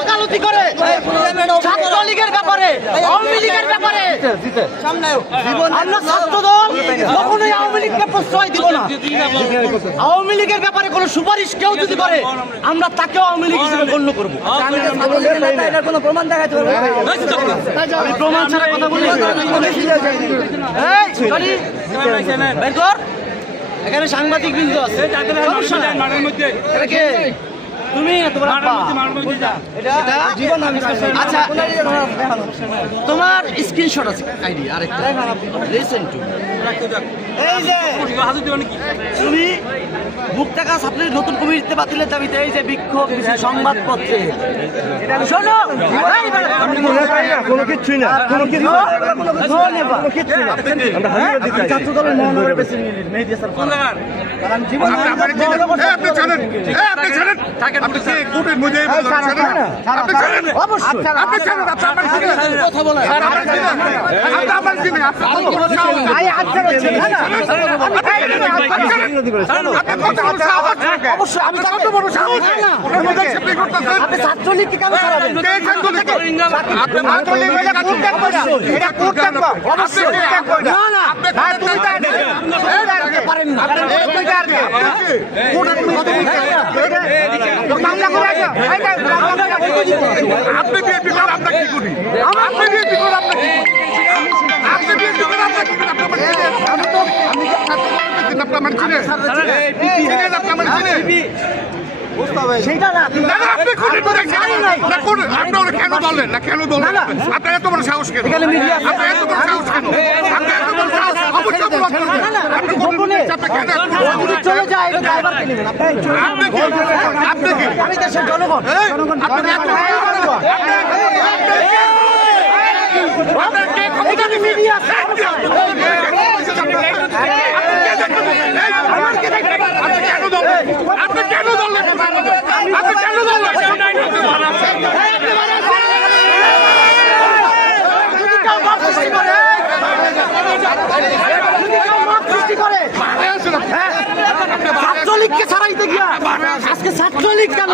ওকালতি করে ছাত্রলীগের ব্যাপারে, আওয়ামী লীগের ব্যাপারে আমরা ছাত্রদল কখনোই আওয়ামী লীগকে প্রশ্রয় দিব না। আওয়ামী লীগের ব্যাপারে কোনো সুপারিশ কেউ যদি করে আমরা তাকেও আওয়ামী লীগ হিসেবে গণ্য করবো। কোনো প্রমাণ দেখাতে পারবো? আমি প্রমাণ ছাড়া কথা বলি। এখানে সাংবাদিক বৃন্দ আছে, তুমি আচ্ছা তোমার স্ক্রিনশট আছে আইডি আরেকটা রিসেন্ট এই যে তুমি মুক্তাকা ছাত্রের নতুন কমিটিতে বাতিলের দাবিতে এই যে বিক্ষোভ সংবাদপত্রে শোনো কোনো কিছুই না, কোনো কিছু ছাত্র দলের মহানগরের প্রেসিডেন্ট মেহেদী হাসান কারণ জীবন ছাত্রলীগকে কেন সেটা না কেন বললেন না, কেন বললেন আপনার এত বড় সাহস কেন? আপনার এত বড় সাহস কেন? চলে যায় আমি দেশের জনগণ মিডিয়া আপনি কেন ধরলেন? আপনি কেন ধরলেন? ছাত্রলীগকে ছাড়াইতে গিয়া আজকে ছাত্রলীগ কেন